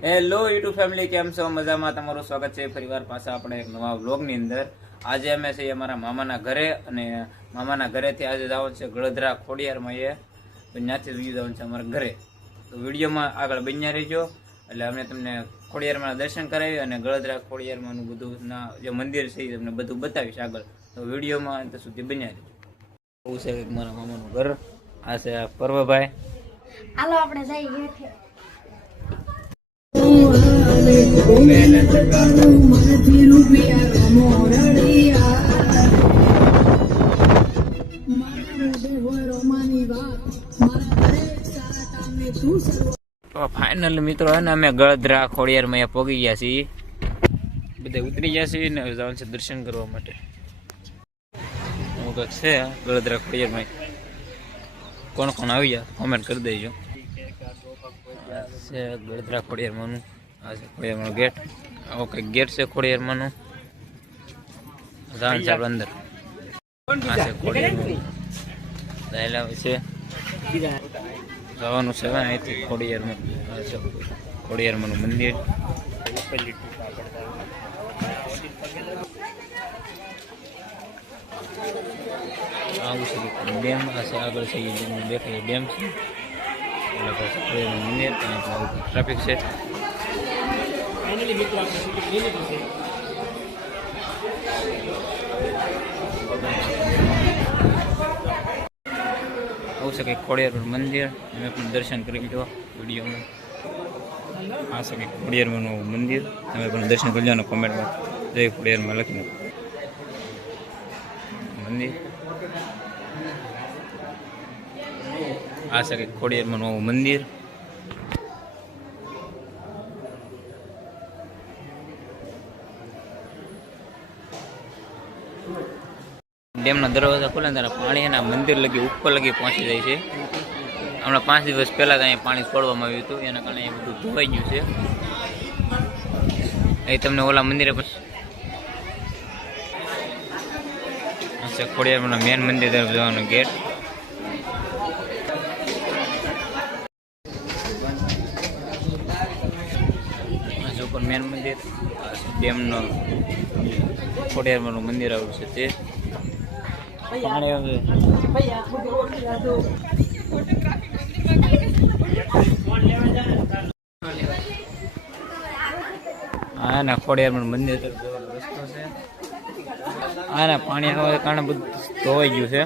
Hello YouTube family, કેમ છો? મજામાં? તમારું સ્વાગત છે ફરીવાર પાછા આપણે એક નવા વ્લોગની અંદર. આજે અમે છીએ અમારા મામાના ઘરે અને મામાના ઘરેથી આજે જવાનું છે ગળધરા ખોડિયારમાં. ત્યાંથી લઈ જવાનું છે અમારા ઘરે. તો વિડીયોમાં આગળ બન્યા રહેજો એટલે અમે તમને ખોડિયારમાં દર્શન કરાવી અને ગળધરા ખોડિયારમાંનું બધું જે મંદિર છે એ તમને બધું બતાવીશ આગળ. તો વિડીયોમાં અંત સુધી બન્યા રહેજો. એવું છે કે મારા મામાનું ઘર આ છે પર્વભાઈ. હાલો આપણે જઈએ. તો ફાઇનલ મિત્રો હે ને અમે ગળધરા ખોડિયારમાં પહોંચી ગયા છીએ. બધા ઉતરી ગયા છીએ ને જવાનું છે દર્શન કરવા માટે. કંઈક છે ગળધરા ખોડિયારમાં. કોણ કોણ આવી ગયા કોમેન્ટ કરી દેજો. છે ગળધરા ખોડિયારમાંનું આ છે ખોડિયારમાંનો ગેટ. આવો કંઈક ગેટ છે ખોડિયારમાંનું. જવાનું છે અંદર. આ છે ખોડિયારમાંનું રહેલા છે જવાનું છે અહીંથી ખોડિયારમાં. આ છે ખોડિયારમાંનું મંદિર. આવું છે ડેમ. આ છે આગળ છે એ ડેમ દેખાય ડેમ છે. મંદિર ટ્રાફિક છે. આવું છે કંઈક ખોડિયારનું મંદિર. તમે પણ દર્શન કરી લો વિડીયોમાં. આ છે કંઈક ખોડિયારમાંનું મંદિર. તમે પણ દર્શન કરી લો અને કોમેન્ટમાં જય ખોડિયારમાં લખીને મંદિર. આ છે કંઈક ખોડિયારમાં નવું મંદિર. ડેમના દરવાજા ખુલે ત્યારે પાણી એના મંદિર લગી ઉપર લગી પહોંચી જાય છે. હમણાં 5 દિવસ પહેલા જ અહીંયા પાણી છોડવામાં આવ્યું હતું, એના કારણે એ બધું ધોવાઈ ગયું છે. એ તમને ઓલા મંદિરે પછી ખોડિયારમાં મેન મંદિર તરફ જવાનું ગેટ. ઉપર મેન મંદિર ડેમનો ખોડિયારમાંનું મંદિર આવેલું છે તે. પાણી આના ખોડિયારમાંનું મંદિર તરફ જવાનો રસ્તો છે. આના પાણી આવે કારણે બધું ધોવાઈ ગયું છે.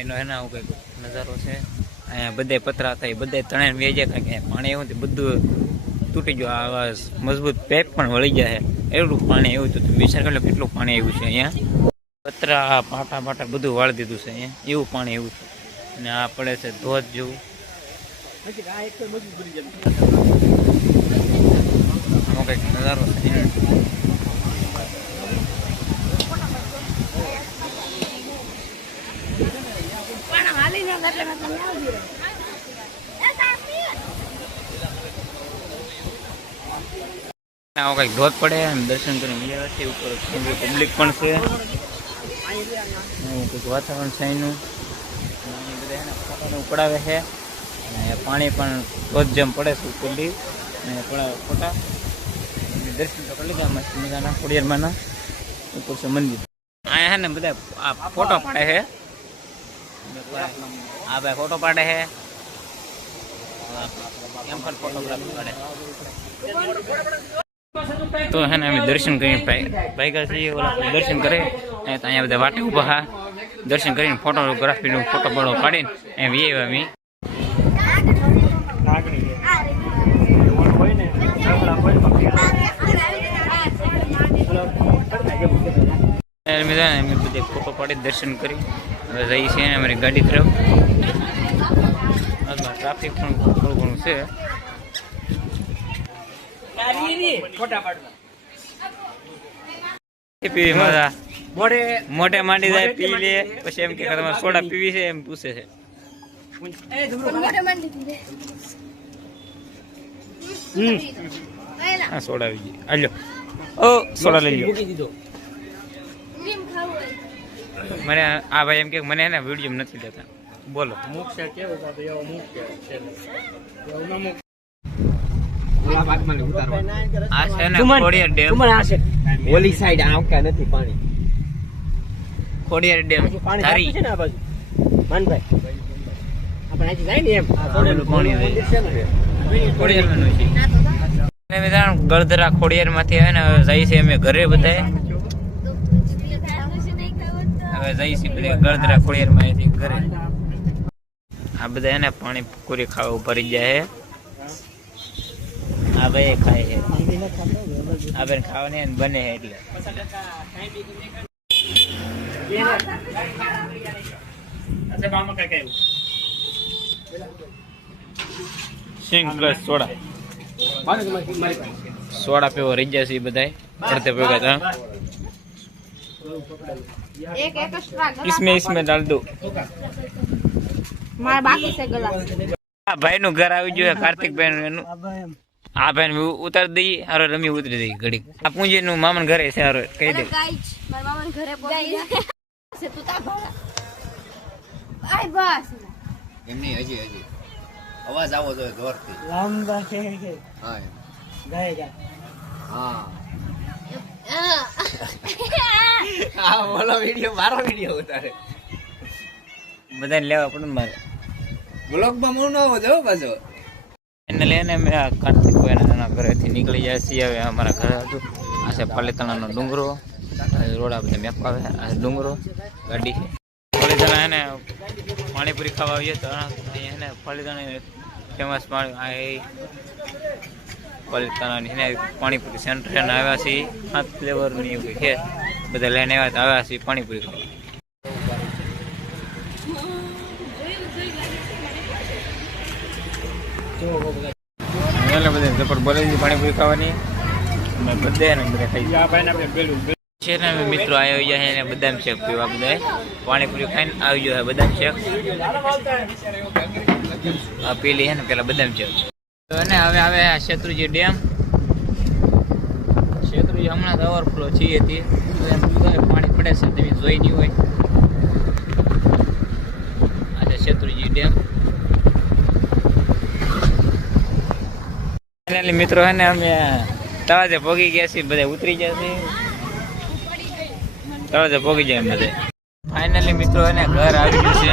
એનો એના આવું કંઈક નજારો છે. અહીંયા બધે પતરા થાય, બધે તણાઈને વેજે કારણ પાણી એવું બધું તૂટી ગયું. આવા મજબૂત પેપ પણ વળી ગયા છે. એટલું પાણી એવું હતું. વિચાર કરી લો કેટલું પાણી આવ્યું છે અહીંયા. પતરા પાટા બધું વાળી દીધું છે અહીંયા. એવું પાણી એવું છે. અને આ પડે છે ધોધ જેવું. આમાં કંઈક નજારો છે. આવો કંઈક ધોધ પડે દર્શન કરીને ગયા છે. ઉપર પબ્લિક પણ છે. કંઈક વાતાવરણ છે એનું. બધા ફોટાને ઉપડાવે છે. અને પાણી પણ ધોધ જેમ પડે છે ઉપરથી અને પડાવે ફોટા. દર્શન તો કરી લીધા મસ્ત મજાના ખોડિયારમાંના. ઉપર છે મંદિર. અહીંયા છે ને બધા આ ફોટો પાડે છે. આ ભાઈ ફોટો પાડે છે. એમ પણ ફોટોગ્રાફી પાડે. તો હે ને અમે દર્શન કરીને ભાગ્યા છીએ. ઓલા દર્શન કરે અહીંયા બધા વાટે ઊભા હા. દર્શન કરીને ફોટોગ્રાફીનો ફોટો બળો પાડીને એમ આવ્યા અમે. અમે બધે ફોટો પાડી દર્શન કરી હવે જઈએ છીએ અમારી ગાડી તરફ. ટ્રાફિક પણ થોડું ઘણું છે. પીવી મજા મોઢે માંડી જાય પી લે. પછી એમ કે તમારે સોડા પીવી છે એમ પૂછે છે. હા સોડા આવી ગઈ. હાલો ઓ સોડા લઈ લો. મને આ ભાઈ એમ કે મને ને વિડીયો નથી દેતા. બોલો. મૂકશે કેવું તો એવો મૂકશે છેલ્લે. એવું ન મૂક. આ છે ને ખોડિયાર ડેમ. ઓલી સાઈડ આવતા નથી પાણી. ખોડિયાર ડેમ પાણી ધારી. છે ને આ બાજુ માનભાઈ આપણે અહીંથી જાય ને એમ આ આવેલું પાણી રહે. ખોડિયારમાંનું છે. અને મિત્રો ગળધરા ખોડિયારમાંથી આવે ને હવે જાય છે અમે ઘરે બધાએ. હવે જાય છે બધા ગળધરા ખોડિયારમાંથી ઘરે. આ બધા એને પાણી પૂરી ખાવા ભરી જાય છે. આ ભાઈ ખાય છે. આ ભાઈ ખાવાની એને બને છે એટલે. અચ્છા આમાં કઈ કઈ સિંગ પ્લસ સોડા. સોડા પીવો રહી જાય છે બધા પડતે ભેગા હતા. એક એક્સ્ટ્રા इसमें डाल दो. મારા બાકી છે ગલાસ આ ભાઈ નું ઘર આવી ગયું કાર્તિક ભાઈ નું. આ ભાઈ ઉતાર દઈએ હારો રમી ઉતરી દઈ ઘડી. આ પૂંજી નું મામન ઘરે છે હારો કહી દે. ગાઈસ મારા મામાને ઘરે પહોંચી ગયા છે તું તા ભણા આય બસ એમની હજી અવાજ આવો જોઈએ જોરથી. લાંબા છે કે હા ગાયગા હા હા બોલો વિડિયો મારો વિડિયો ઉતારે. બધાને લેવા પડે ને મારે. બ્લોગમાં હું ન આવો જો પાછો. એને લઈને મેં આ કાર્તિક ભાઈ એના ઘરેથી નીકળી જાય છીએ. હવે અમારા ઘરે હતું આ છે પાલીતાણાનો ડુંગરો. રોડા બધા મેપ આવે. આ ડુંગરો ગાડી છે. પાલીતાણા એને પાણીપુરી ખાવા આવીએ તો અહીંયા એને પાલીતાણા ફેમસ પાણી આ પાલીતાણાની એને પાણીપુરી સેન્ટર એને આવ્યા છે. 7 ફ્લેવરની એવું છે બધા લઈને આવ્યા છે પાણીપુરી ખાવા. એટલે બધા જબર બોલે છે પાણીપુરી ખાવાની. અમે બધે ને બધા ખાઈ આ ભાઈને આપણે પેલું છે ને અમે મિત્રો આવી ગયા છે બદામ શેક પીવા. બધા પાણીપુરી ખાઈને આવી ગયો બદામ શેક. આ પેલી છે ને પેલા બદામ શેક. અને હવે આવે આ શેત્રુંજી ડેમ. શેત્રુંજી હમણાં તો ઓવરફ્લો છીએ હતી. પાણી પડે છે તમે જોઈ નહીં હોય. આ છે શેત્રુંજી ડેમ. ફાઇનલી મિત્રો હે ને અમે તળાજે પોગી ગયા છીએ. બધા ઉતરી ગયા છે. તળાજે પોગી જાય બધે. ફાઇનલી મિત્રો હે ને ઘર આવી ગયું છે.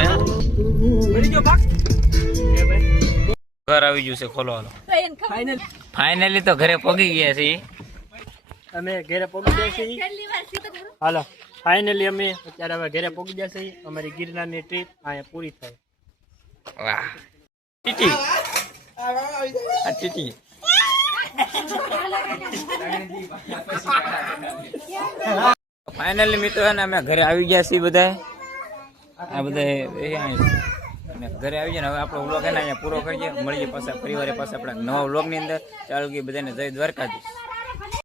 ઘર આવી ગયું છે. ખોલો હાલો. ફાઇનલી તો ઘરે પોગી ગયા છીએ. અમે ઘરે પહોંચી ગયા છીએ. હાલો ફાઇનલી અમે અત્યારે હવે ઘરે પહોંચી ગયા છીએ. અમારી ગિરનારની ટ્રીપ અહીંયા પૂરી થાય. વાહ ટીટી. આ ટીટી. ફાઇનલી મિત્રો હે ને અમે ઘરે આવી ગયા છીએ બધા. આ બધા ઘરે આવી જાય ને હવે આપણો વ્લોગ હે ને અહીંયા પૂરો કરીએ. મળીએ પાછા પરિવારે પાછા આપણા નવા વ્લોગની અંદર. ચાલુ કે બધાને જય દ્વારકાધીશ.